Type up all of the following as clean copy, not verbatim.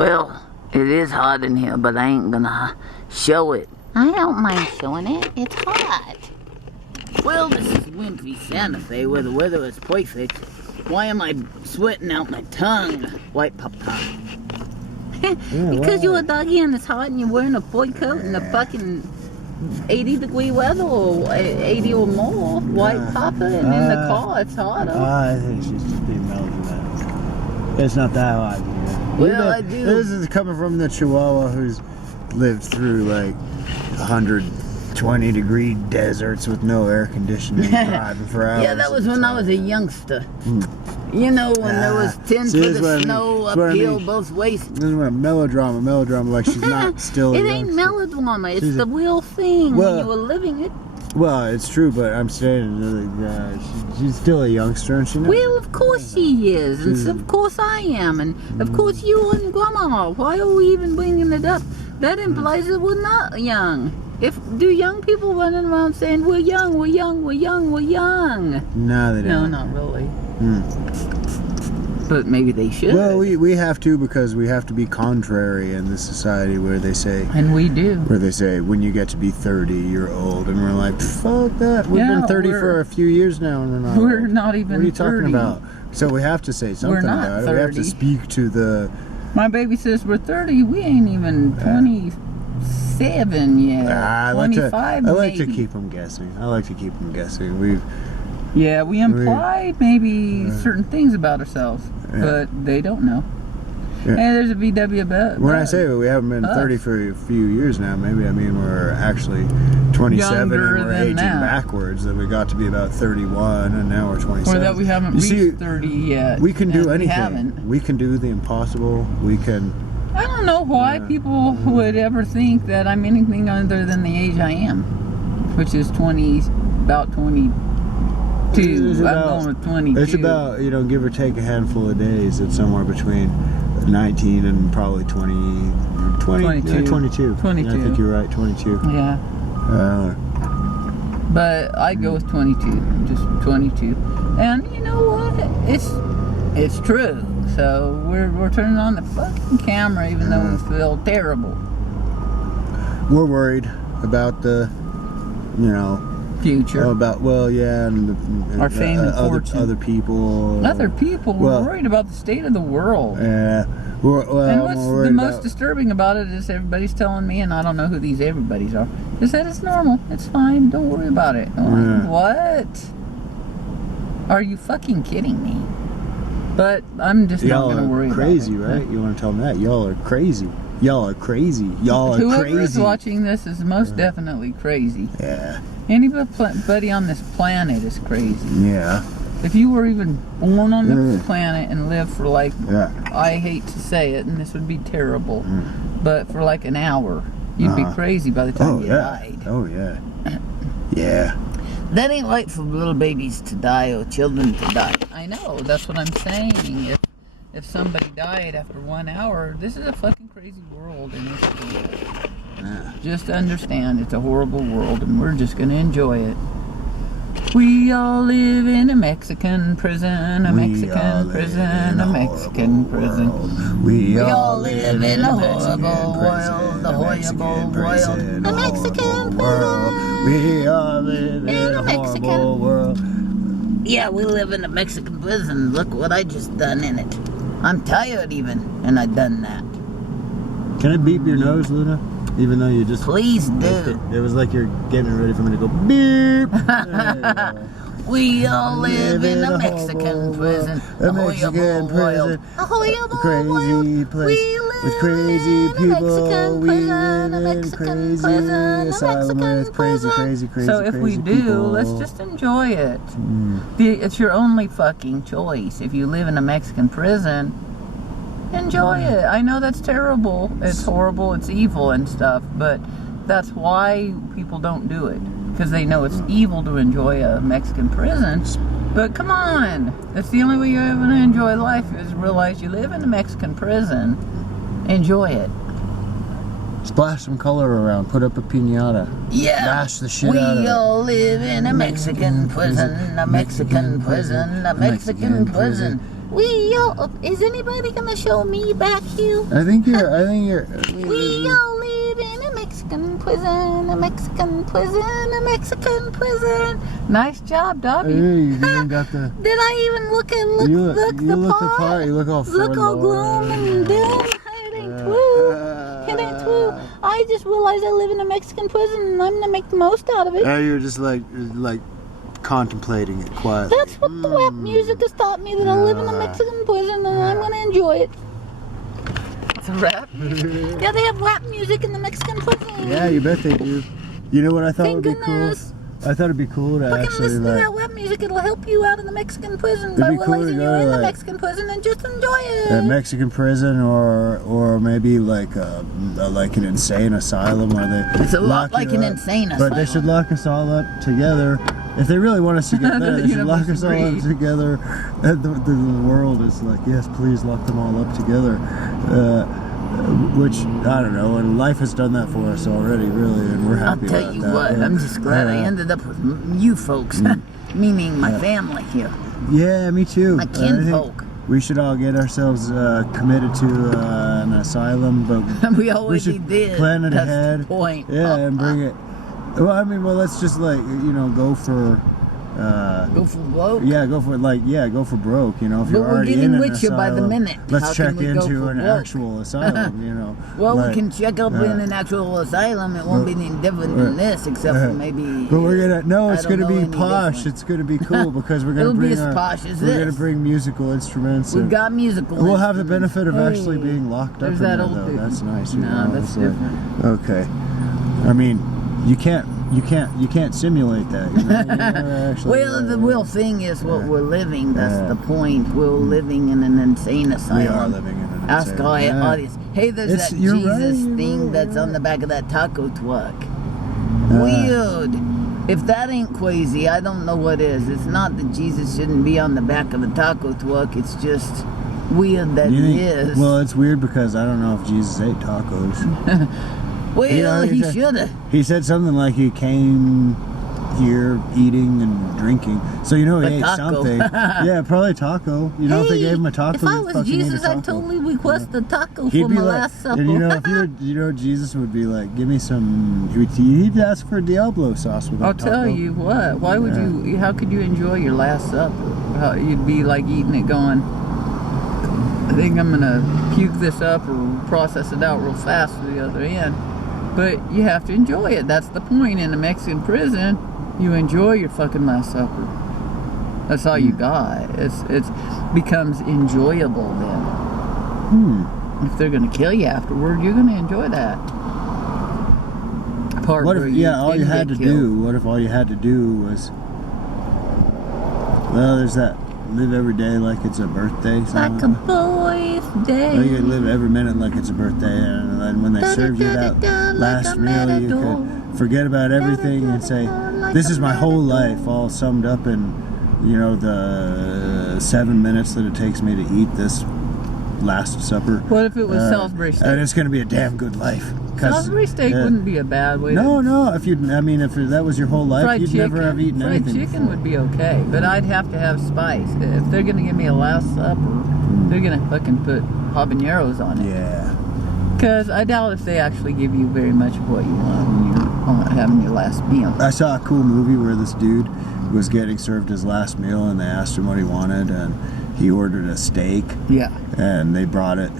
Well, it is hot in here, but I ain't gonna show it. I don't mind showing it. It's hot. Well, this is wintry Santa Fe where the weather is perfect. Why am I sweating out my tongue, White Papa? Because you're a doggy and it's hot and you're wearing a fur coat in the fucking 80-degree weather or 80 or more. White Papa, and in the car it's hotter. I think she's just being melodramatic. It's not that hot here. Well, I do. This is coming from the Chihuahua who's lived through like 120-degree deserts with no air conditioning, driving for hours. Yeah, that was when I was a youngster. You know, when there was 10 foot of snow uphill both ways. This is what melodrama, like she's not still It a ain't youngster. melodrama, it's the real thing when you were living it. Well, it's true, but I'm saying she's still a youngster and she knows. Well, of course she is, and so of course I am, and of course you and Grandma. Why are we even bringing it up? That implies that we're not young. Do young people running around saying we're young, we're young, we're young, we're young? No, they No, don't. not really. But maybe they should. Well, we have to, because we have to be contrary in this society where they say, and we do. Where they say when you get to be 30, you're old, and we're like, fuck that. We've been 30 for a few years now, and we're not even. What are you 30. talking about? So we have to say something about it. 30. We have to speak to the. My baby says we're 30. We ain't even 27 yet. I 25. I like to keep them guessing. We imply maybe certain things about ourselves, but they don't know. Yeah. Hey, there's a VW about. When I say we haven't been 30 for a few years now, maybe I mean we're actually 27 Younger and we're than aging that. backwards. That we got to be about 31 and now we're 27. Or that we haven't reached 30 yet. We can do anything. We haven't. We can do the impossible. We can. I don't know why people would ever think that I'm anything other than the age I am, which is about 22. I'm going with 22. It's about, give or take a handful of days. It's somewhere between 19 and probably 22. 22. Yeah, I think you're right, 22. Yeah. But I go with 22, just 22. And you know what? It's true. So we're turning on the fucking camera even though we feel terrible. We're worried about the, future. and our fame and fortune. Other people. Other people. We're worried about the state of the world. Yeah. And what's the most disturbing about it is everybody's telling me, and I don't know who these everybody's are, is that it's normal. It's fine. Don't worry about it. I'm like, what? Are you fucking kidding me? But I'm just not going to worry about it. Y'all are crazy, right? You want to tell them that? Y'all are crazy. Y'all are crazy. Y'all are crazy. Whoever is watching this is most definitely crazy. Yeah. Anybody on this planet is crazy. Yeah. If you were even born on this planet and lived for I hate to say it, and this would be terrible, but for like an hour, you'd be crazy by the time you died. Oh, yeah. Yeah. That ain't right for little babies to die or children to die. I know, that's what I'm saying. If somebody died after 1 hour, this is a fucking crazy world, and just understand it's a horrible world, and we're just gonna enjoy it. We all live in a Mexican prison, a Mexican prison, a Mexican prison. We all live in a horrible world, a horrible world, a Mexican prison. We all live in a horrible world. Yeah, we live in a Mexican prison. Look what I just done in it. I'm tired even, and I done that. Can I beep your nose, Luna? Even though you just... Please do. It was like you're getting ready for me to go beep. We all live in a Mexican prison. A Mexican prison. A horrible crazy place with crazy people. We live in a crazy asylum with crazy So if we do, people. let's just enjoy it. It's your only fucking choice. If you live in a Mexican prison, enjoy it. I know that's terrible. It's horrible. It's evil and stuff. But that's why people don't do it. Because they know it's evil to enjoy a Mexican prison. But come on. That's the only way you're ever going to enjoy life is realize you live in a Mexican prison. Enjoy it. Splash some color around. Put up a piñata. Yeah. Bash the shit out of it. We all live in a Mexican prison, a Mexican prison, a Mexican prison. We all. Is anybody gonna show me back you? I think you're. We all live in a Mexican prison, a Mexican prison, a Mexican prison. Nice job, Dobby. You even got the. Did I even look the part? You look all Look all gloom and doom. It ain't true. It ain't true. I just realized I live in a Mexican prison and I'm gonna make the most out of it. You're just like contemplating it quietly. That's what the rap music has taught me, that I live in a Mexican prison and I'm gonna enjoy it. It's a rap music? Yeah, they have rap music in the Mexican prison. Yeah, you bet they do. You know what I thought Thank would be goodness. cool? I thought it'd be cool to Fucking actually listen to that rap music. It'll help you out in the Mexican prison It'd by be cool to realizing go you're in to, the like, Mexican prison and just enjoy it. a Mexican prison or maybe like an insane asylum where they It's a lot lock like you an up. insane But they should lock us all up together. If they really want us to get better, they should lock us all up together. And the world is like, yes, please lock them all up together. Which, I don't know, and life has done that for us already, really, and we're I'll happy tell about you that. what, Yeah. I'm just glad I ended up with you folks, meaning my family here. Yeah, me too. My I think kinfolk. we should all get ourselves committed to an asylum, but We already should did. plan it That's ahead. the point. Yeah, and bring it. Well, I mean, let's just go for. Go for broke. Yeah, go for go for broke. If But you're we're already getting in an with you by the asylum, minute. let's How check can we go into for an broke? actual asylum. Well, like, we can check up in an actual asylum. It won't be any different than this, except for maybe. But we're gonna it's I don't gonna know be any posh. different. It's gonna be cool because we're gonna It'll be bring as posh as we're gonna this. bring musical instruments. We've and got musical. We'll have the instruments. benefit of actually Hey, being locked up there's in that there, old though. dude. That's nice. No, that's It's like, different. okay. I mean, you can't simulate that. You know? Actually, Well, the real thing is what we're living. That's the point. We're living in an insane asylum. we are living in an Ask insane- our yeah. audience. Hey, there's It's- that you're Jesus right, you're thing right, that's you're on the right. back of that taco truck. Weird. If that ain't crazy, I don't know what is. It's not that Jesus shouldn't be on the back of a taco truck. It's just weird that You he think- is. Well, it's weird because I don't know if Jesus ate tacos. Well, he should have. He said something like he came here eating and drinking. So he A ate taco. something. Yeah, probably taco. If they gave him a taco, If I he'd was fucking eat a Jesus, I'd taco. totally request a taco He'd for be my like, last supper. and if what Jesus would be like, give me some. He'd ask for Diablo sauce with I'll that taco. tell you what. Why would you? How could you enjoy your last supper? You'd be like eating it, going, I think I'm gonna puke this up or process it out real fast to the other end. But you have to enjoy it. That's the point. In a Mexican prison, you enjoy your fucking last supper. That's all you got. It's becomes enjoyable then. If they're gonna kill you afterward, you're gonna enjoy that. Part What where if all you didn't had to get killed. do? What if all you had to do was? Well, there's that. Live every day like it's a birthday. Like a boy's day. Or you could live every minute like it's a birthday, and then when they serve you that last meal, you could forget about everything and say, "This is my whole life, all summed up in, the 7 minutes that it takes me to eat this last supper." What if it was Salisbury steak? And it's going to be a damn good life. Salisbury steak wouldn't be a bad way. No. If that was your whole life, Fried you'd chicken, never have eaten fried anything. chicken before. would be okay, but I'd have to have spice. If they're gonna give me a last supper, they're gonna fucking put habaneros on it. Yeah. Because I doubt if they actually give you very much of what you want when you're having your last meal. I saw a cool movie where this dude was getting served his last meal, and they asked him what he wanted, and he ordered a steak. Yeah. And they brought it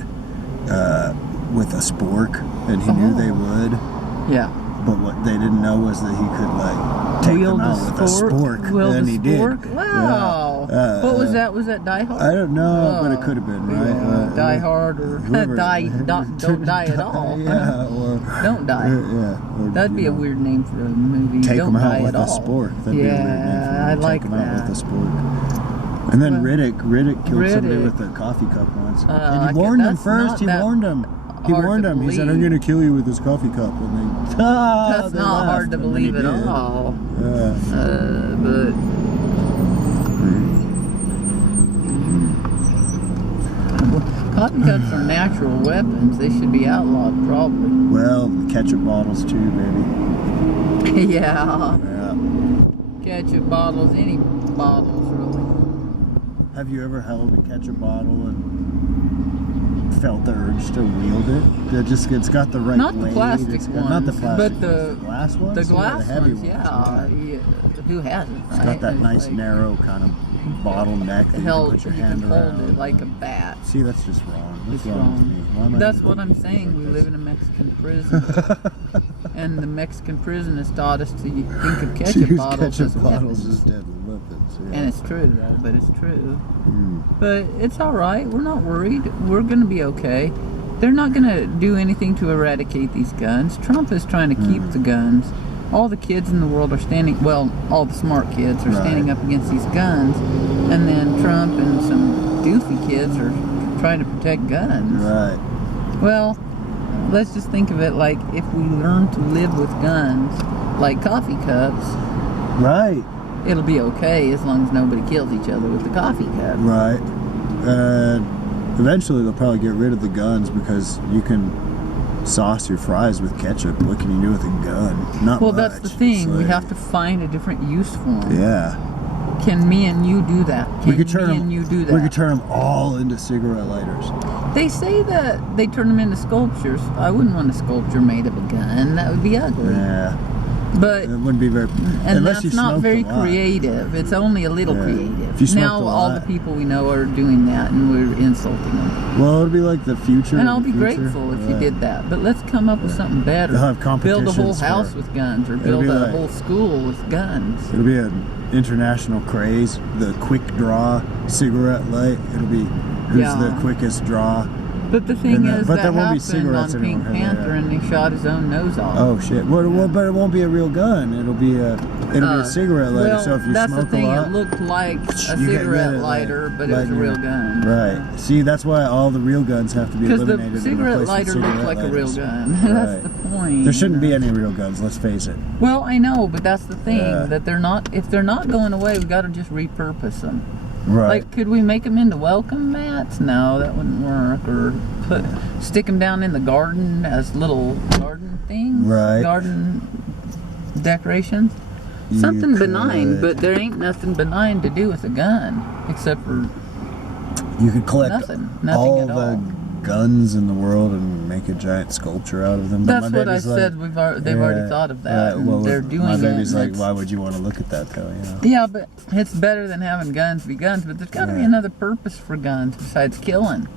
with a spork, and he knew they would. Yeah. But what they didn't know was that he could take them out with a spork, Wield and a he spork? did. Wow. Yeah. What was that? Was that Die Hard? I don't know, but it could have been, right? Die Hard or whoever- don't die at all. Yeah, or Don't die. yeah. Or, That'd be a weird name for a movie. Take Don't them out die with at a all. spork. That'd be a weird name for Yeah, me. I like Take them out that. with a spork. And then Riddick killed somebody Riddick. with a coffee cup once. I And he get- warned him that's first. not He that warned him. He hard warned to him. He said, "I'm believe. going to kill you with this coffee cup." And they, That's they not laughed, hard to and then he believe at did. all. Yeah. But coffee cups are natural weapons. They should be outlawed, probably. Well, ketchup bottles too, baby. Yeah. Yeah. Ketchup bottles, any bottles, really. Have you ever held a ketchup bottle and felt the urge to wield it? It's got the right Not weight. the plastic It's got, ones, not the plastic but ones. The glass ones. The glass the heavy ones, yeah. Who hasn't? It's right? got that It's nice like narrow kind of bottleneck that you can held, put your you hand can hold around. it like a bat. See, that's just wrong. What's It's wrong with me? Why am I That's even what I'm thinking saying. We like live in a Mexican prison, and the Mexican prison has taught us to think of this? ketchup Use bottles as ketchup bottles weapons. as deadly weapons. Yeah. And it's true, though. But it's true. Mm. But it's all right. We're not worried. We're going to be okay. They're not going to do anything to eradicate these guns. Trump is trying to keep the guns. All the kids in the world are standing, well, all the smart kids are standing up against these guns. And then Trump and some doofy kids are trying to protect guns. Right. Well, let's just think of it like if we learn to live with guns, like coffee cups, Right. it'll be okay as long as nobody kills each other with the coffee cup. Right. Eventually they'll probably get rid of the guns because you can sauce your fries with ketchup. What can you do with a gun? Not Well, much. that's the thing. It's We like- have to find a different use for them. Yeah. Can me and you do that? Can We could turn me them. and you do that? We could turn them all into cigarette lighters. They say that they turn them into sculptures. I wouldn't want a sculpture made of a gun. That would be ugly. Yeah. But It wouldn't be very. and unless you that's not smoked very a lot. creative. It's only a little Yeah. creative. If you smoked Now a all lot. the people we know are doing that, and we're insulting them. Well, it'd be like the future. And in I'll the be future. grateful if you Yeah. did that. But let's come up with something better. They'll have Build a whole competitions house for- with guns, or It'll build be a like- whole school with guns. It'll be an international craze. The quick draw cigarette light. It'll be who's Yeah. the quickest draw. But the thing And is, but that there won't be happened cigarettes on Pink anymore. Panther, and he shot his own nose off. Oh shit! Well, but it won't be a real gun. It'll be a cigarette lighter. Well, So if you that's smoke the thing. a lot, It looked like a you get cigarette rid of lighter, but it was lighting a real it. gun. Right. See, that's why all the real guns have to be Because eliminated. the and cigarette replaced with lighter looked cigarette like a real lighters. gun. That's Right. the point. There shouldn't be any real guns. Let's face it. Well, I know, but that's the thing. Yeah. That they're not. If they're not going away, we got to just repurpose them. Right. Like, could we make them into welcome mats? No, that wouldn't work. Or stick them down in the garden as little garden things. Right. Garden decorations. You Something benign, could- but there ain't nothing benign to do with a gun, except for you could collect nothing all at the all. guns in the world and make a giant sculpture out of them. But That's my what I baby's like, said. They've already yeah, thought of that. right, well, and they're doing my it. baby's and like, it's- why would you want to look at that though? You know? Yeah, but it's better than having guns be guns. But there's got to be Yeah. another purpose for guns besides killing.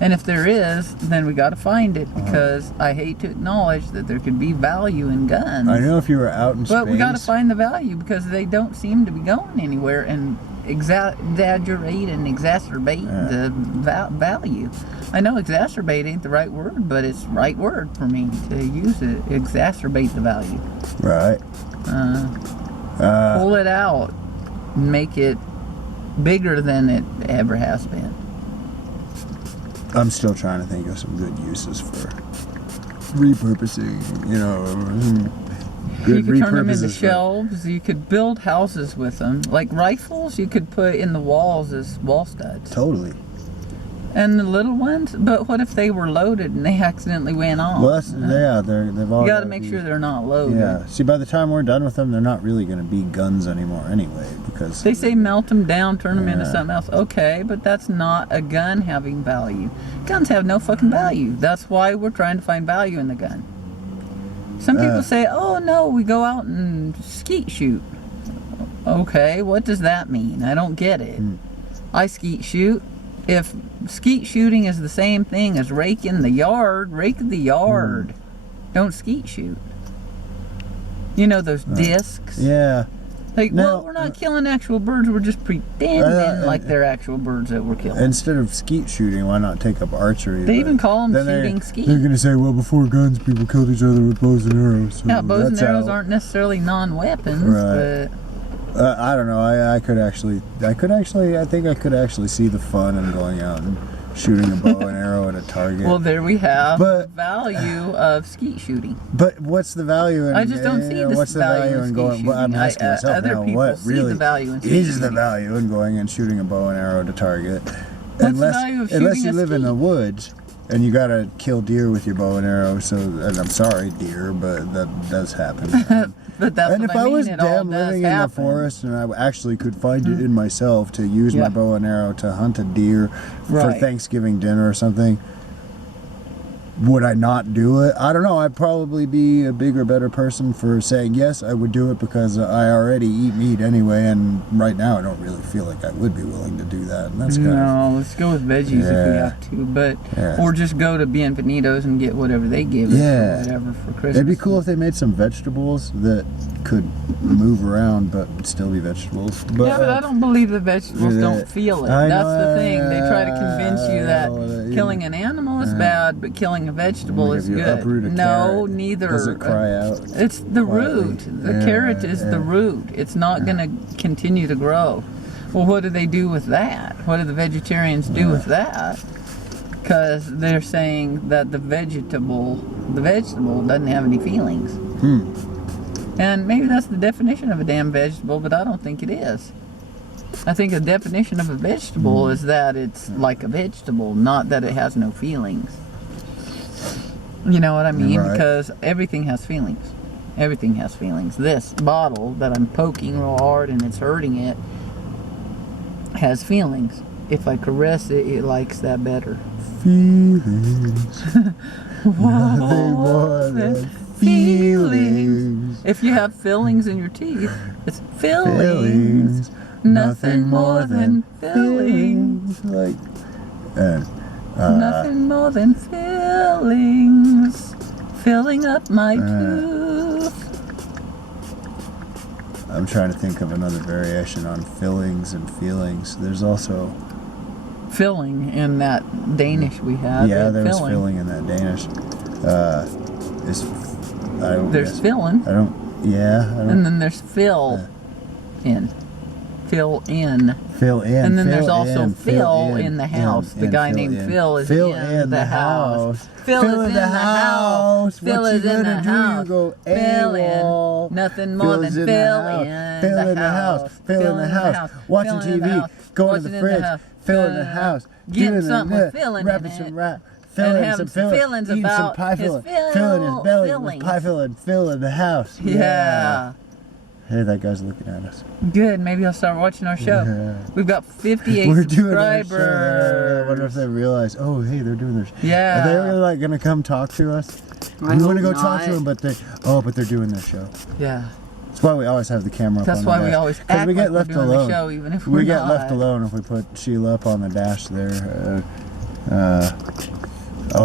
And if there is, then we got to find it, because I hate to acknowledge that there could be value in guns. I know if you were out in But space. we got to find the value, because they don't seem to be going anywhere, and exaggerate and exacerbate the value. I know exacerbate ain't the right word, but it's the right word for me to use it. Exacerbate the value. Right. Pull it out. Make it bigger than it ever has been. I'm still trying to think of some good uses for repurposing. You know, good You could turn them into repurposes for- shelves. You could build houses with them. Like rifles, you could put in the walls as wall studs. Totally. And the little ones, but what if they were loaded and they accidentally went off? Well, they've all. You got to make sure they're not loaded. Yeah. See, by the time we're done with them, they're not really going to be guns anymore anyway, because They say melt them down, turn them into Yeah. something else. Okay, but that's not a gun having value. Guns have no fucking value. That's why we're trying to find value in the gun. Some people say, oh no, we go out and skeet shoot. Okay, what does that mean? I don't get it. I skeet shoot. If skeet shooting is the same thing as raking the yard, rake the yard. Don't skeet shoot. You know those discs? Yeah. Like, No, well, we're not killing actual birds. We're just pretending like they're actual birds that we're killing. Instead of skeet shooting, why not take up archery? They But even call 'em then shooting they're skeet. going to say, well, before guns, people killed each other with bows and arrows. So Yeah, bows and that's arrows how- aren't necessarily non-weapons, Right. but I don't know. I think I could actually see the fun in going out and shooting a bow and arrow at a target. well, there we have But- the value of skeet shooting. But what's the value in? I just don't see this what's the value in in skeet going? Well, I'm shooting. asking myself Other now. people What see really the value in skeet is the shooting. value in going and shooting a bow and arrow at a target? What's the value of unless shooting you a live in skeet? the woods and you gotta kill deer with your bow and arrow. So, and I'm sorry, deer, but that does happen. But that's And what if I I mean. was It all damn does living in the happen. forest and I actually could find it in myself to use Yeah. my bow and arrow to hunt a deer for Right. Thanksgiving dinner or something, would I not do it? I don't know. I'd probably be a bigger, better person for saying yes, I would do it because I already eat meat anyway, and right now I don't really feel like I would be willing to do that. And that's kind of... No, let's go with veggies if we Yeah. have to, but Yeah. or just go to Bienvenidos and get whatever they give us Yeah. or whatever for Christmas. It'd be cool if they made some vegetables that could move around but still be vegetables. But, Yeah, but I don't believe the vegetables Yeah. don't feel it. I That's know, the thing. They try to convince you that I know that, killing an animal is bad, but killing a vegetable Like is if you good. uproot a No, carrot, neither. does it cry out? It's the quietly? root. The Yeah, carrot is the yeah. root. It's not going to continue to grow. Well, what do they do with that? What do the vegetarians do with that? Because they're saying that the vegetable doesn't have any feelings. And maybe that's the definition of a damn vegetable, but I don't think it is. I think the definition of a vegetable is that it's like a vegetable, not that it has no feelings. You know what I mean? Right. Because everything has feelings. Everything has feelings. This bottle that I'm poking real hard and it's hurting it has feelings. If I caress it, it likes that better. Feelings. Nothing more than feelings. If you have fillings in your teeth, it's fillings. Feelings. Nothing more than fillings. Like, Nothing more than fillings. Filling up my tooth. I'm trying to think of another variation on fillings and feelings. There's also... Filling in that Danish we have. yeah, there was filling. filling in that Danish. There's filling. I don't... Yeah, I don't... And then there's fill in. Fill in. Fill in. And then fill there's also in, Phil in the house. The guy fill named in. Phil is Phil in the house. Phil is in the house. Phil What is you in the gonna do? house. You go Fill AWOL. in. Nothing more Phil's than in the fill house. in Phil the in the house. Phil in the house. Watching Phil in the TV. house. Going to Watching the in the fridge. house. Phil in the house. Getting doing something the- with filling in wrapping it. some wrap. And Filling having some some filling. feelings Eating some about pie his filling. Filling his belly with fillings. pie filling. Phil in the house. Yeah. Hey, that guy's looking at us. Good. Maybe I'll start watching our show. Yeah. We've got 58 We're doing our subscribers. show. I wonder if they realize, oh, hey, they're doing their show. Yeah. Are they really like going to come talk to us? I We want to hope go talk to not. them, but they're doing their show. Yeah. That's why we always have the camera up That's on why the we dash. always 'Cause act we get like left we're doing the alone. show, even if we we're get not. left alone if we put Sheila up on the dash there.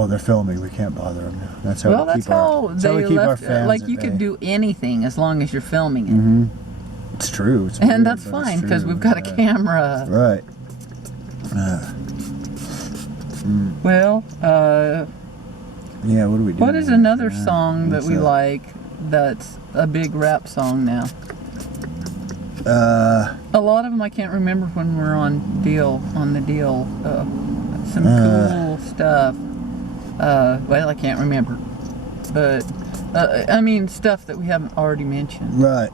They're filming. We can't bother them now. That's how Well, we that's keep our, how that's how they we keep our left. fans Like at you could bay. do anything as long as you're filming it, It's true. It's and weird, that's but it's fine because true. we've got a Yeah. camera. Right. Well, Yeah, what do we do? what is another Yeah, song that what's we that? like? That's a big rap song now. A lot of them I can't remember when we're on the deal. Some cool stuff. Well, I can't remember, but I mean stuff that we haven't already mentioned. Right.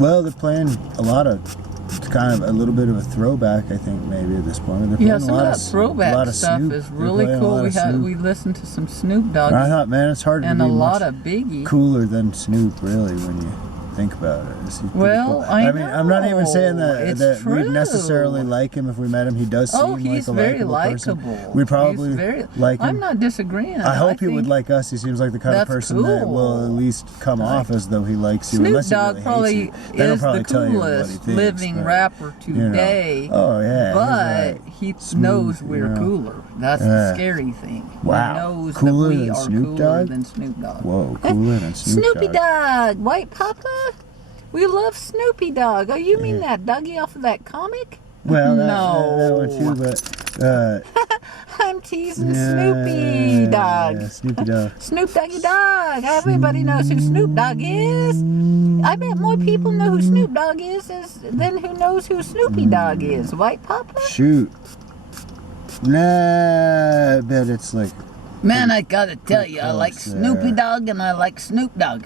Well, they're playing a lot of... It's kind of a little bit of a throwback, I think, maybe at this point. They're playing Yeah, some a of lot that a lot throwback of stuff Snoop. is They're really playing a cool. lot of Snoop. We listened to some Snoop Dogg And I thought, man, it's hard to and be a lot much of Biggie. cooler than Snoop, really, when you think about it. He's pretty Well, cool. I mean, I'm not even saying know. that, It's that we'd true. necessarily like him if we met him. He does seem Oh, like he's a very likable person. likable. We'd probably He's very, like him. I'm not disagreeing. I hope he think would like us. He seems like the kind of that's person that will at cool. least come off as though he likes you, Snoop unless he Dogg really probably hates you. Then he'll is probably the tell you what he coolest thinks, living but, rapper you know. today. Oh yeah, But he's he Smooth, knows you we're know. cooler. That's Yeah. the scary thing. Wow. He knows Cooler that we than are Snoop cooler Dogg? than Snoop Dogg. Whoa, cooler than Snoop Snoopy Dogg. Dogg, White Papa. We love Snoopy Dogg. Oh, you mean that Dougie off of that comic? Well, that No. one too, but I'm teasing yeah, Snoopy Dogg. Yeah, Snoopy Dogg. Snoop Doggy Dogg. Everybody knows who Snoop Dogg is. I bet more people know who Snoop Dogg is than who knows who Snoopy Dogg is. White Papa? Shoot. Nah, I bet it's like. Man, I gotta tell pretty you, I like close Snoopy there. Dogg and I like Snoop Dogg.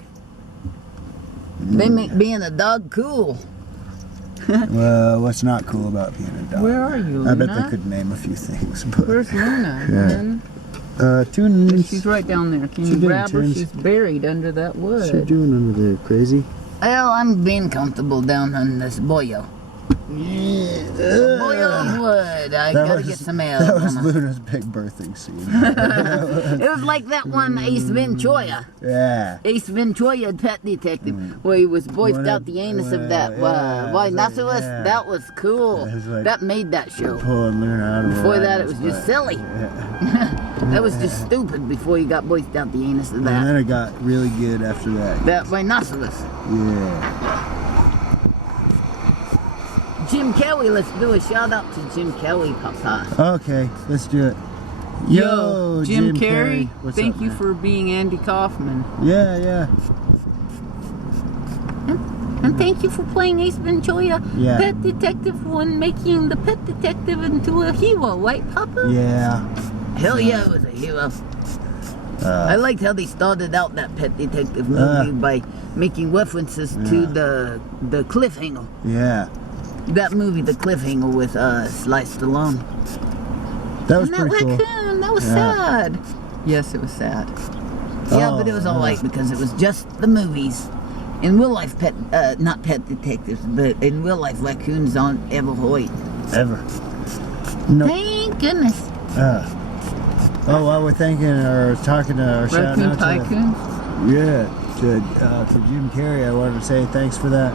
They make being a dog cool. Well, what's not cool about being a dog? Where are you, I bet Luna? they could name a few things, but Where's Luna? Yeah. Hun? Tunes. She's right down there. Can She you did, grab her? Tunes. She's buried under that wood. What's she doing under there? Crazy? Well, I'm being comfortable down on this boyo. Boyo of wood. I gotta get some air. That was Mama. Luna's big birthing scene. It was like that one Ace Ventura. Yeah. Ace Ventura, Pet Detective, where he was voiced out the anus of that rhinoceros. yeah. That was cool. It was like- That made that show. Pulling Luna out of her Before that, it eyes, was just but- silly. Yeah. That was just stupid before he got voiced out the anus of And then that. it got really good after that. That rhinoceros. Yeah. Jim Kelly, let's do a shout out to Jim Kelly, Papa. Okay, let's do it. Yo, Jim Carrey. Carrey, What's thank up, you man? for being Andy Kaufman. Yeah. And thank you for playing Ace Ventura, Yeah. Pet Detective 1, making the Pet Detective into a hero, right, Papa? Yeah. Hell yeah, it was a hero. I liked how they started out that Pet Detective movie by making references to the cliffhanger. Yeah. That movie, The Cliffhanger, with Sly Stallone. That was And that pretty cool. raccoon, that was Yeah. sad. Yes, it was sad. Yeah, Oh, but it was alright because it was just the movies. In real life, not pet detectives, but in real life, raccoons aren't ever hurt. Ever. No. Thank goodness. Oh, well, we're thanking or talking to or shouting Raccoon out to, Tycoon. yeah, to Jim Carrey. I wanted to say thanks for that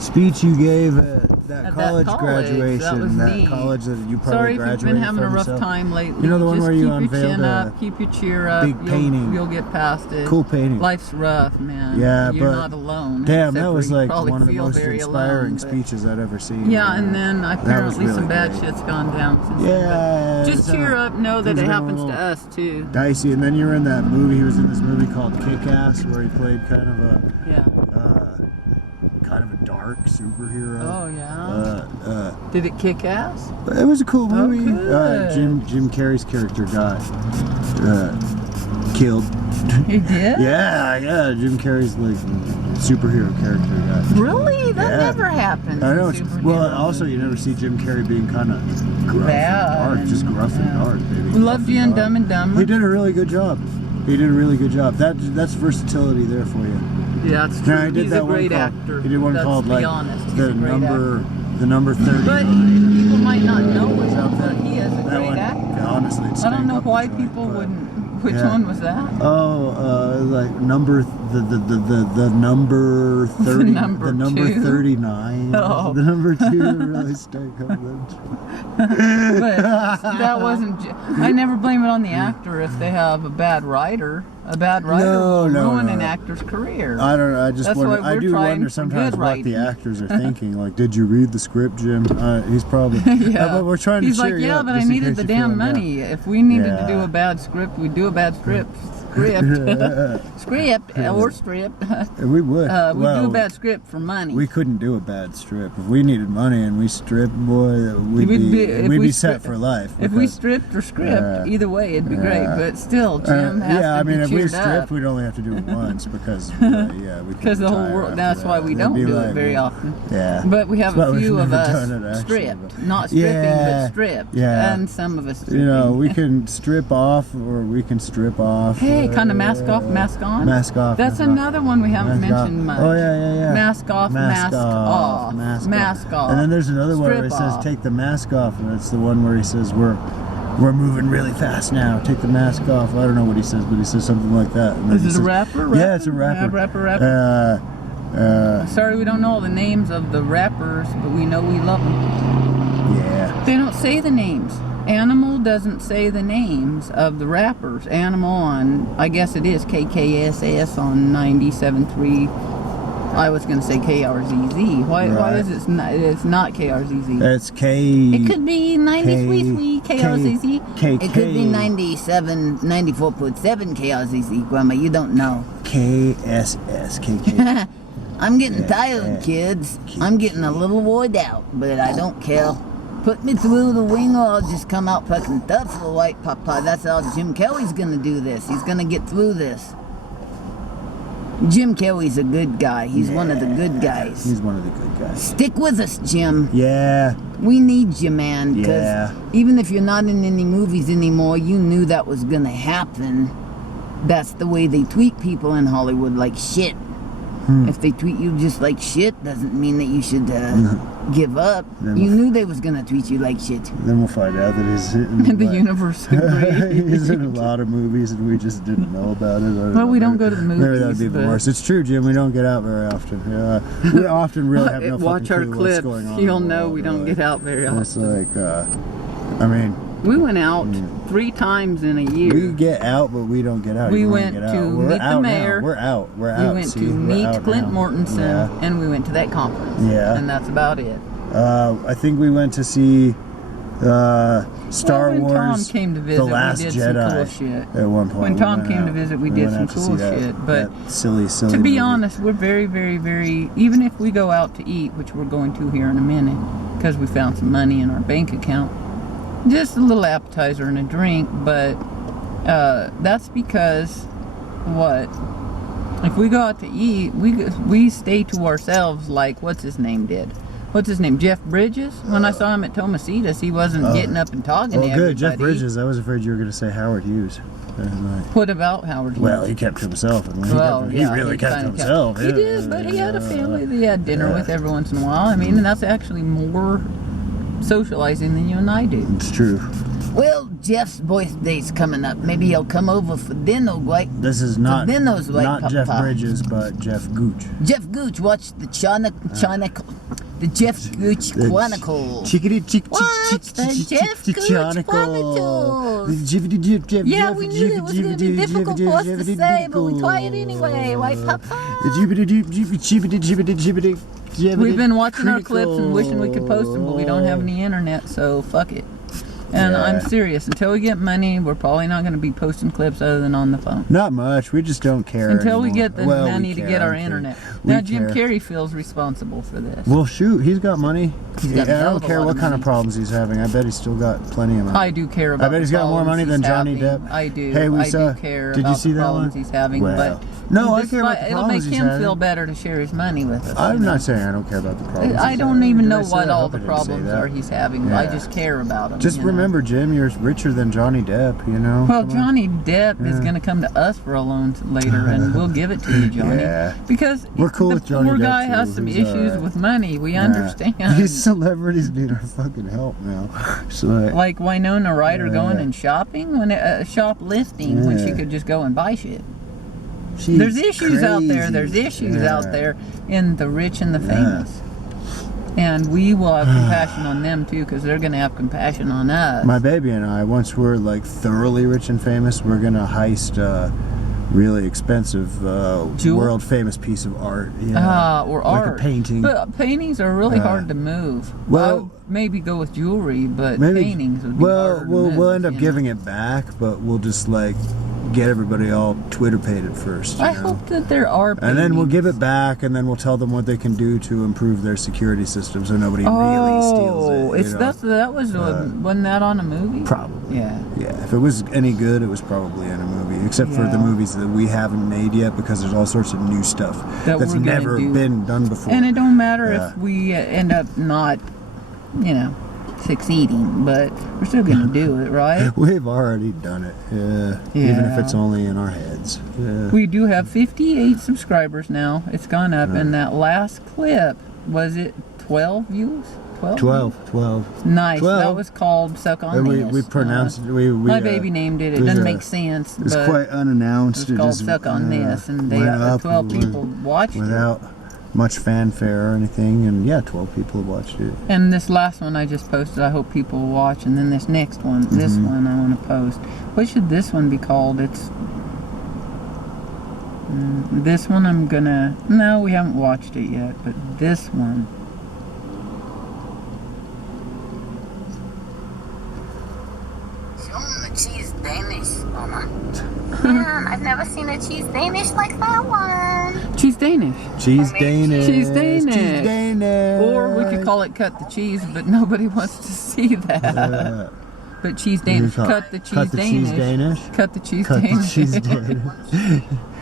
speech you gave at that At that college college, graduation. that was neat. College that you probably Sorry if you've graduated been having a from rough yourself. time lately. You know the one Just where you keep unveiled your chin a up, keep your cheer up. big painting. You'll get past it. Cool painting. Life's rough, man. Yeah, You're but not alone. Damn, except that for was you like probably one of the feel most very inspiring alone, but- speeches I'd ever seen. Yeah, and then was apparently really some bad great. shit's gone down since then. Yeah, but just it's, cheer up. Know that things it have been a happens to little us too. dicey. And then you were in that movie. He was in this movie called Kick-Ass, where he played kind of a Yeah. dark superhero. Oh yeah. Did it kick ass? It was a cool movie. good. Jim Carrey's character got killed. He did? Yeah. Jim Carrey's like superhero character got. Really? That Yeah. never happens. I know. in It's, superhero well, also movies. you never see Jim Carrey being kind of gruff Bad and dark, just and- gruff and yeah. dark, baby. We loved you in Gruff Dumb and Dumber. He did a really good job. That's versatility there for you. Yeah, it's true. Now, he did He's that a great one called, actor. He did one Let's called be like honest. He's the a great actor. number 30. But people might not know it, but he is a That great one, actor. honestly, it's I don't know stank up why the joint, people but- wouldn't. Which Yeah. one was that? Like number the number 30 number the number two? 39. Oh. The number 2 really stank up that. But that wasn't. I never blame it on the actor if they have a bad writer. A bad writer will ruin an actor's career. I don't know. I just That's wonder. why I we're do trying wonder for sometimes good what the writing. actors are thinking. Like, did you read the script, Jim? He's probably. Yeah. But we're trying to He's cheer like, you yeah, up, but I just in needed case the you're damn feeling down. money. If we needed to do Yeah. a bad script, we'd do a bad script. Script or strip. We would. We'd do a bad script for money. We couldn't do a bad strip. If we needed money and we stripped, boy, we'd be set for life. If we because- stripped or script, Yeah. either way, it'd be great. Yeah. But still, Jim has yeah, to I mean, be if we cheered stripped, up. we'd only have to do it once because, we Because the whole world, that's why we don't do it very often. Yeah. But we have That's a why we've few of never us done it, actually, stripped. but- Not stripping, Yeah, but stripped. yeah. And some of us stripping. You know, we can strip off or we can strip off. Hey, kind of mask off, mask on? Mask off. That's mask off. another one we haven't Mask off. mentioned much. Oh, yeah. Mask off, mask off. Mask off. And then there's another one where Strip it says, off. take the mask off. And that's the one where he says, we're moving really fast now. Take the mask off. I don't know what he says, but he says something like that. And then Is he it a says- rapper? Yeah, it's a rapper. Yeah, rapper. Sorry, we don't know all the names of the rappers, but we know we love them. Yeah. They don't say the names. Animal doesn't say the names of the rappers. Animal on, I guess it is KKSS on 97.3. I was going to say KRZZ. Why Right. is it not, it's not KRZZ? It's K. It could be 93.3 KRZZ. K- It could be K- 94.7 KRZZ, Grandma. You don't know. KSS. KK. I'm getting Yeah, tired, yeah. kids. I'm getting a little wore out, but I don't care. Put me through the wing or I'll just come out fucking tough for white papa. That's how Jim Kelly's gonna do this. He's gonna get through this. Jim Kelly's a good guy. He's one of the good guys. He's one of the good guys. Stick with us, Jim. Yeah. We need you, man. Because Yeah. even if you're not in any movies anymore, you knew that was going to happen. That's the way they treat people in Hollywood, like shit. If they treat you just like shit, doesn't mean that you should give up. You knew they was going to treat you like shit. Then we'll find out that he's in The universe agreed. he's in a lot of movies and we just didn't know about it. Well, we don't go to the movies. Maybe that would be even worse. It's true, Jim. We don't get out very often. We often really have no Watch fucking our clue clips. what's going on. You'll in the know world, we don't really. get out very often. It's like, I mean, We went out 3 times in a year. we get out, but we don't get out. We You wanna went get to out. We're meet the out mayor. Now. We're out. We're We out. went See, to we're meet out Clint now. Mortensen, Yeah. and we went to that conference. Yeah. And that's about it. I think we went to see Star when Wars. Tom came to visit, The Last we did Jedi. some cool shit. At one point, When we Tom went came to out. visit, we did went some out to cool see that- shit, but that silly To be movie. honest, we're very, very, very, even if we go out to eat, which we're going to here in a minute, because we found some money in our bank account, just a little appetizer and a drink, but that's because, what? If we go out to eat, we stay to ourselves like, what's his name did? What's his name? Jeff Bridges? When I saw him at Tomasitas, he wasn't getting up and talking to Oh, everybody. good, Jeff Bridges. I was afraid you were going to say Howard Hughes. What about Howard Hughes? Well, he kept to himself. I mean, he really kept to kinda himself. He did, but he had a family that he had dinner with every once in a while. I mean, and that's actually more socializing than you and I do. It's true. Well, Jeff's birthday's coming up. Maybe he'll come over for dinner, right? This is not dinner's right, not Jeff Papa. Bridges, but Jeff Gooch. Jeff Gooch, watch the the Jeff Gooch Chronicle. Chickity chick What's the Jeff Gooch Chronicles? Yeah, we knew it was going to be difficult for us to say, but we try it anyway, right, Papa? We've been watching our clips and wishing we could post them, but we don't have any internet, so fuck it. And Yeah. I'm serious. Until we get money, we're probably not going to be posting clips other than on the phone. Not much. We just don't care Until we anymore. get the Well, we money to care, get our I care. internet. We Now, Jim care. Carrey feels responsible for this. Well, shoot, he's got money. He's got a I hell don't of a care lot what of kind of money. problems he's having. I bet he's still got plenty of money. I do care about I bet he's the got more money problems than he's Johnny having. Depp. I do. Hey, we I saw. do care Did you about see the that problems one? he's having, Well, but no, I this care about might- the it'll problems make he's him having. feel better to share his money with us. I'm you know? not saying I don't care about the problems. I he's don't having. even Did know I say what that? I all hope the I didn't say problems that. are he's having. I Yeah. just care about them. Just you know? remember, Jim, you're richer than Johnny Depp, you know? Well, Come on. Johnny Depp is going to come to us for a loan later, and we'll give it to you, Johnny. Yeah. Because We're cool the with Johnny poor Depp, guy too. has some He's issues alright. with money. We Yeah. understand. These celebrities need our fucking help now. So, Like Winona Ryder Yeah. going and shopping, shoplifting, when she Yeah. could just go and buy shit. she's There's issues out there. crazy. There's issues Yeah. out there in the rich and the famous. And we will have compassion on them too, because they're going to have compassion on us. My baby and I, once we're like thoroughly rich and famous, we're gonna heist a really expensive, Jewel? world famous piece of art. Yeah. Or like art. a painting. But paintings are really hard to move. Well- I would maybe go with jewelry, but Maybe, paintings would be well, harder to we'll move, end up you know? giving it back, but we'll just like get everybody all Twitter paid at first. You I know? hope that there are And then we'll paintings. give it back, and then we'll tell them what they can do to improve their security system, so nobody really steals it. It's that was wasn't that on a movie? Probably. Yeah. Yeah, if it was any good, it was probably in a movie, except for the Yeah. movies that we haven't made yet, because there's all sorts of new stuff That that's we're gonna never do. been done before. And it don't matter Yeah. if we end up not, succeeding, but we're still gonna do it, right? We've already done it, even if it's only in our heads. Yeah. We do have 58 subscribers now. It's gone up, and that last clip, was it 12 views? 12? 12. Nice. 12. That was called Suck on And This. we pronounced it. My baby named it. It was, doesn't make sense. It's but quite unannounced. It was called just, Suck on This, and they went had up 12 people watched it. without much fanfare or anything, and 12 people have watched it. And this last one I just posted, I hope people will watch. And then this next one, this one I want to post. What should this one be called? It's this one I'm gonna. No, we haven't watched it yet, but this one. Show 'em the cheese Danish, Mama. Man, I've never seen a cheese Danish like that one. Cheese Danish. Cheese Danish. Cheese Danish. Cheese Danish. Or we could call it Cut the Cheese, but nobody wants to see that. But cheese Danish. Cut the cheese Danish. Cheese Danish. Cut the cheese Cut the Danish. cheese Danish.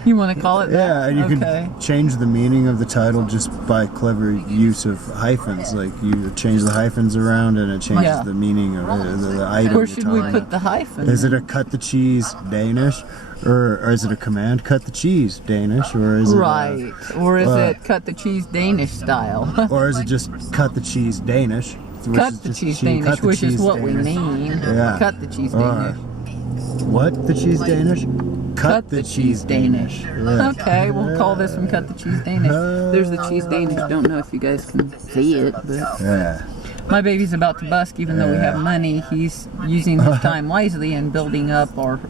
You want to call it that? Yeah, and you okay. can change the meaning of the title just by clever use of hyphens. Like you change the hyphens around and it changes Yeah. the meaning of the item. Where you're should we talking put the hyphen? Is it a cut the cheese Danish, or is it a command cut the cheese Danish, or is it right? Or is it cut the cheese Danish style? or is it just cut the cheese Danish? Cut the cheese Danish, which is what we mean. Yeah. Cut the cheese Or, Danish. what the cheese Danish? Cut the cheese Danish. Yeah. Okay, we'll call this one Cut the Cheese Danish. There's the cheese Danish. Don't know if you guys can see it, but Yeah. my baby's about to busk. Even though we have money, he's using his time wisely and building up our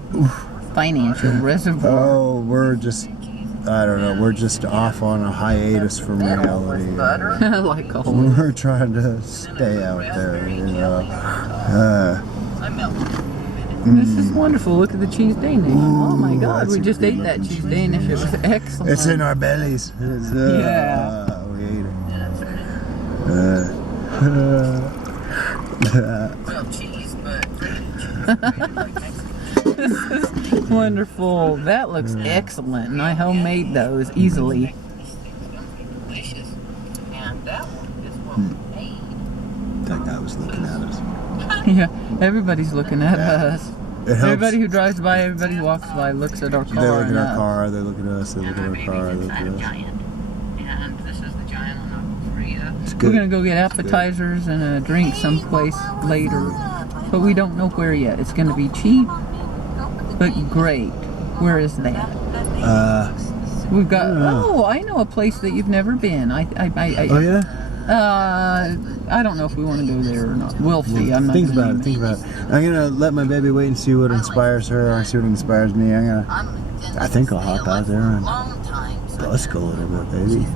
financial reservoir. Oh, we're just, I don't know, we're just off on a hiatus from reality. Like a whole. We're trying to stay out there, you know. This is wonderful. Look at the cheese Danish. Oh my God, we just ate that cheese Danish. It was excellent. It's in our bellies. It's, Yeah. We ate it. This is wonderful. That looks excellent, and I homemade those easily. That guy was looking at us. Yeah, everybody's looking at us. It helps. Everybody who drives by, everybody who walks by looks at our car. They look at and our us. car, they look at us, they look at our car, they look at us. And this is the giant on Korea. It's We're good. gonna go get appetizers and a drink someplace later, but we don't know where yet. It's gonna be cheap, but great. Where is that? We've got. Oh, I know a place that you've never been. Oh yeah? I don't know if we want to go there or not. We'll see. I'm not. Think gonna about it, name think about it. I'm gonna let my baby wait and see what inspires her, or see what inspires me. I think I'll hop out there and busk a little bit, baby.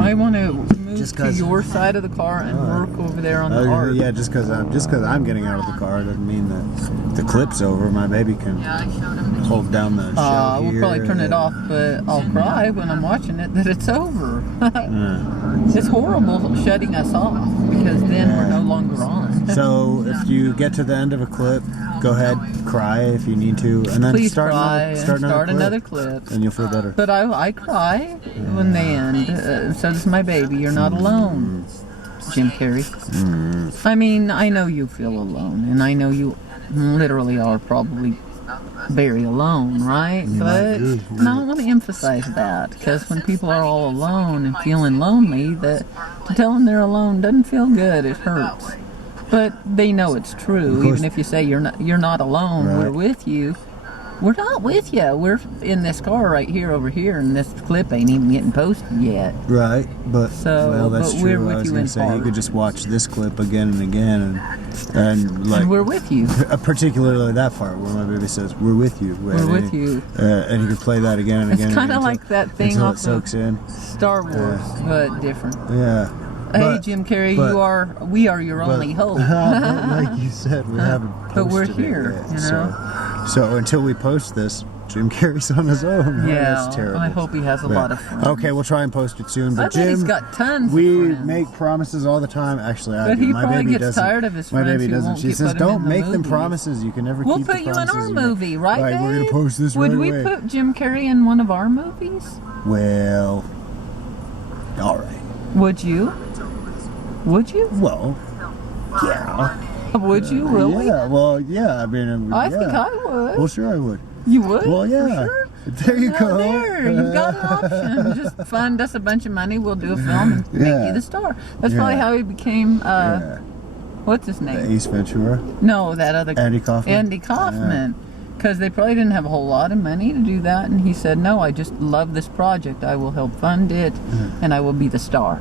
I want to move Just to 'cause- your side of the car and work over there on the art. Yeah, just because I'm getting out of the car doesn't mean that the clip's over. My baby can hold down the show We'll here probably turn it and- off, but I'll cry when I'm watching it that it's over. Yeah. It's horrible shutting us off because then we're no longer on. So if you get to the end of a clip, go ahead, cry if you need to, and then Please start cry another, and start start another another clip, clip. and you'll feel better. But I cry when they end. So does my baby. You're not alone, Jim Carrey. I mean, I know you feel alone, and I know you literally are probably very alone, right? But and I want to emphasize that because when people are all alone and feeling lonely, that to tell them they're alone doesn't feel good. It hurts. But they know it's true. course. Even if you say you're not alone, Right. we're with you. We're not with you. We're in this car right here over here, and this clip ain't even getting posted yet. Right, but So, well, that's but true. we're with I was you gonna in say you part. could just watch this clip again and again, and like And we're with you. particularly that part where my baby says, "We're with you." We're with you. And you can play that again and It's again. kind of until- like that thing until it off soaks of in. Star Wars, but different. Yeah. Hey, But- Jim Carrey, but- we are your but- only hope. but like you said, we haven't But we're posted it here, yet, you know? So until we post this, Jim Carrey's on his own. Yeah, That's terrible. I hope he has a Yeah. lot of fun. Okay, we'll try and post it soon. I But bet he's Jim, got tons we of friends. make promises all the time. Actually, I But do. he My probably baby gets doesn't. tired of his My friends baby who doesn't. won't She get says, put him in "Don't the make them movies." promises. You can never We'll keep put the you in our promises you make." movie, right, Like, we're gonna Dave? post this Would right we away. put Jim Carrey in one of our movies? Well, all right. Would you? Would you? Well, yeah. Would you really? Yeah. Well, yeah. I mean, I yeah. think I would. Well, sure, I would. You would? Well, For yeah. sure? There you Well, go. there, you've got an option. Just fund us a bunch of money. We'll do a film and make Yeah. you the star. That's probably Yeah. how he became. Yeah. What's his name? Ace Ventura, No, that other Andy Kaufman. Andy Kaufman. Because they probably didn't have a whole lot of money to do that, and he said, "No, I just love this project. I will help fund it, and I will be the star."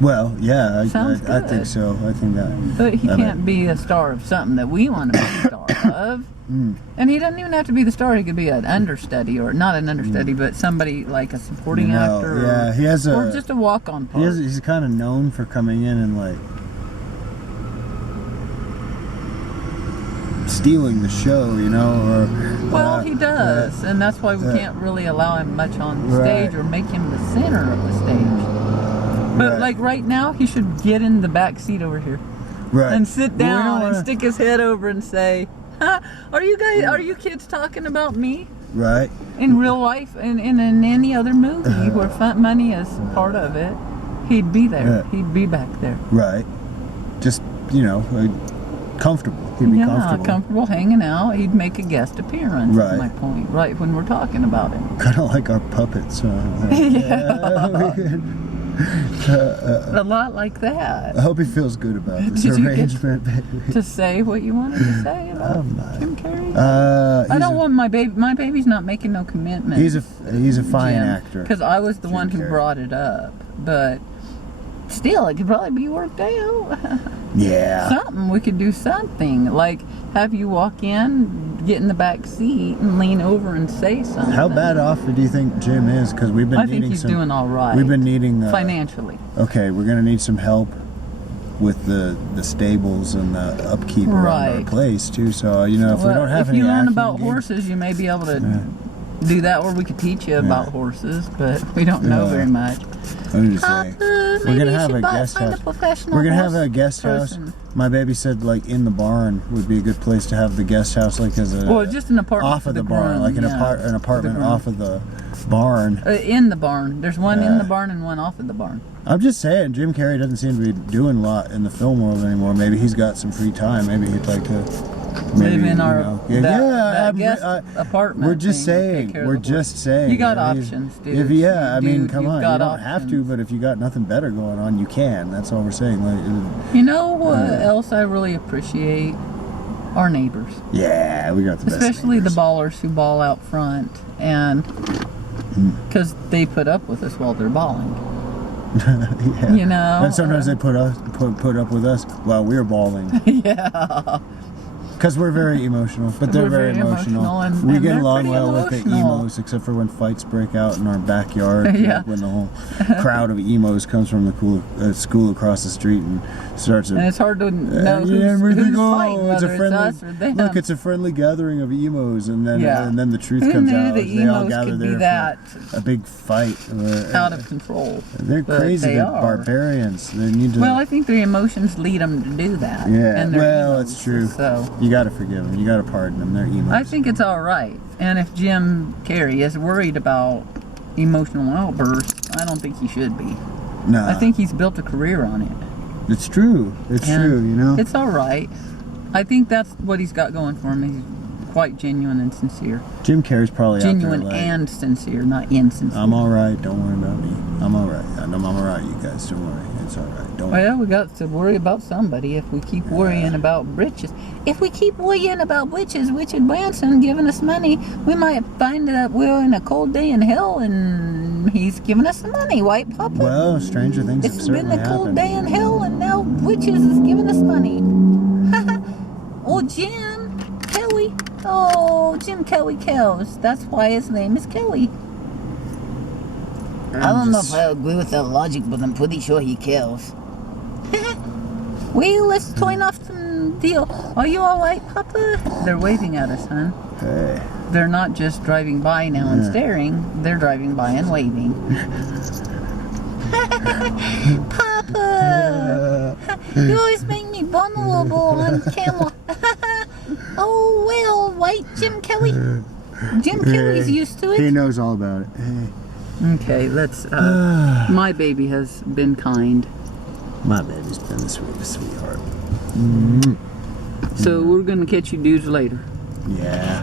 Well, yeah, Sounds I good. think so. I think that. But he that can't be a star of something that we want to be the star of. And he doesn't even have to be the star. He could be an understudy, or not an understudy, but somebody like a supporting actor, yeah, he has or a. just a walk-on part. He's kind of known for coming in and like stealing the show, you know, or. Well, he does, and that's why we can't really allow him much on Right. stage or make him the center of the stage. But Right. like right now, he should get in the back seat over here Right. and sit Well, we don't down and wanna- stick his head over and say, "Huh, are you kids talking about me?" Right. In real life and in any other movie where money is part of it, he'd be there. Yeah. He'd be back there. Right. Just, comfortable. He'd be comfortable hanging out. He'd make a guest appearance. Right. Is my point. Right when we're talking about him. Kind of like our puppets. A lot like that. I hope he feels good about this Did you get arrangement, baby. To say what you wanted to say about I'm not. Jim Carrey? I I don't want my baby. My baby's not making no commitment. He's a fine actor. Because I was the Jim one who Carrey. brought it up, but still, it could probably be worked out. Yeah. Something we could do something like have you walk in, get in the back seat, and lean over and say something. How bad off do you think Jim is? Because we've been I needing think he's some. doing all right. We've been needing financially. Okay, we're gonna need some help with the stables and the upkeep around our Right. place too. So if we don't have if any you learn acting about gigs- horses, you may be able to do that, or we could teach you about Yeah. horses, but we don't know Yeah. very much. I'm just saying. We're gonna have a guest house. We're gonna have a guest house. My baby said in the barn would be a good place to have the guest house, as a Well, just an apartment off for of the the barn, groom, like an yeah, apartment groom. off of the barn. In the barn. There's one in Yeah. the barn and one off of the barn. I'm just saying, Jim Carrey doesn't seem to be doing a lot in the film world anymore. Maybe he's got some free time. Maybe he'd like to Live in our I'm- guest apartment. We're just thing, take saying. care of We're the horse. just saying. You got I mean, options, dude. Come Dude, on. you've You don't got have to, options. but if you got nothing better going on, you can. That's all we're saying. You know what else I really appreciate? Our neighbors. Yeah, we got the best. Especially the neighbors. ballers who ball out front, and because they put up with us while they're balling. Yeah. You know? And sometimes they put up with us while we're bawling. Yeah. Because we're very emotional, but they're We're very very emotional. emotional, and We get they're along pretty well with the emotional. emos, except for when fights break out in our backyard. Yeah. Like when the whole crowd of emos comes from the school across the street and starts. And it's hard to know who's, and we who's think, fighting, it's whether a friendly. it's us or them. Look, it's a friendly gathering of emos, and then Yeah. and then the truth Who comes knew out. the They all emos gather could be there that for a big fight. out of control? They're But crazy. they They're are. barbarians. They need to. Well, I think their emotions lead them to do that. Yeah, And they're well, emos, it's true. So You got to forgive them. You got to pardon them. They're emos. I think it's all right. And if Jim Carrey is worried about emotional outbursts, I don't think he should be. No, I think he's built a career on it. it's true. It's And true. It's all right. I think that's what he's got going for him. He's quite genuine and sincere. Jim Carrey's probably Genuine out there like, and sincere, not insincere. I'm all right. Don't worry about me. I'm all right. I'm all right. You guys, don't worry. It's all right. Don't. Well, we got to worry about somebody if we keep worrying about britches. If we keep worrying about britches, Richard Branson giving us money, we might find that we're in a cold day in hell and he's giving us some money, White Papa. Well, stranger things have It's been certainly a cold happened. day in hell and now Witches is giving us money. Oh, Jim Kelly. Oh, Jim Kelly Kells. That's why his name is Kelly. I don't know if I agree with that logic, but I'm pretty sure he kills. Well, let's turn off some deal. Are you all right, Papa? They're waving at us, hon. Hey. They're not just driving by now and Yeah. staring. They're driving by and waving. Papa! You always make me vulnerable on camera. Oh, well, white Jim Kelly. Jim Kelly's used to He it. knows all about it. Hey. Okay, let's. My baby has been kind. My baby's been the sweetest sweetheart. So we're going to catch you dudes later. Yeah.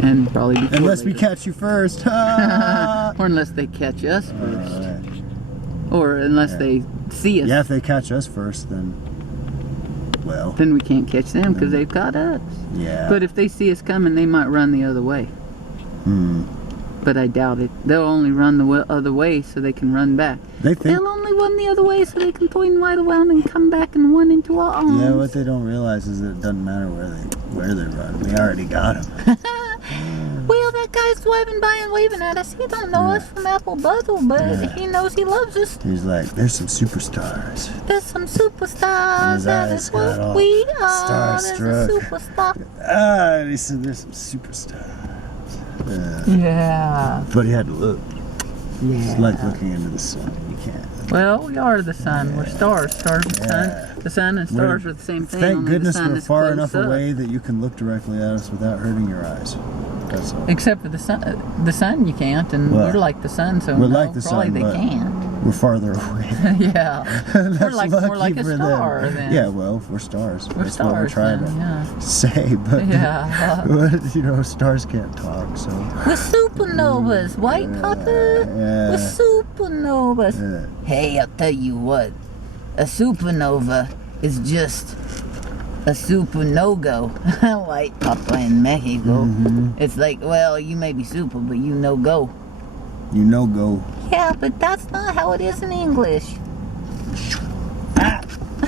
And probably before Unless we later. catch you first. Or unless they catch us first. Or unless they see us. Yeah, if they catch us first, then. Well. Then we can't catch them because they've caught us. Yeah. But if they see us coming, they might run the other way. But I doubt it. They'll only run the other way so they can run back. They think. They'll only run the other way so they can turn right around and come back and run into our arms. Yeah, what they don't realize is that it doesn't matter where they run. We already got them. Well, that guy's driving by and waving at us. He don't know us from Apple Buzzle, but he knows he loves us. He's like, there's some superstars. There's some superstars. His That eyes is got what all we are. starstruck. There's a superstar. And he said, there's some superstars. Yeah. But he had to look. It's like looking into the sun. You can't. Well, we are the sun. We're stars. Stars and sun. The sun and stars are the same thing. Thank only goodness the sun we're is far close enough up. away that you can look directly at us without hurting your eyes. That's all. Except for the sun. The sun you can't, and Well, we're like the sun, so we're no, like the probably sun, they but can't. we're farther away. Yeah. That's We're like more lucky like a for star them. then. Yeah, well, we're stars. We're That's stars. what we're trying then, to yeah. say, but Yeah. but, you know, stars can't talk, so. We're supernovas, white Papa. Yeah. We're supernovas. Yeah. Hey, I'll tell you what. A supernova is just a super no-go. White Papa in Mexico. Mm-hmm. It's like, well, you may be super, but you no-go. You know, go. Yeah, but that's not how it is in English.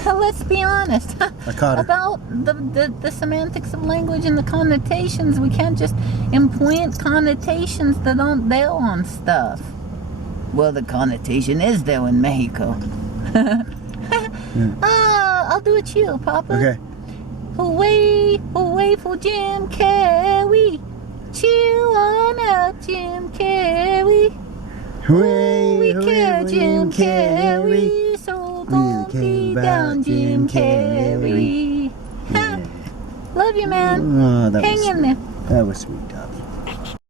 Let's be honest. I caught her. About the semantics of language and the connotations. We can't just implant connotations that don't deal on stuff. Well, the connotation is there in Mexico. I'll do it you, Papa. Okay. Away, away for Jim Carrey. Chill on out, Jim Carrey. We care, Jim Carrey. So don't be down, Jim Carrey. Ha! Love you, man. Oh, that Hang was in there. That was sweet.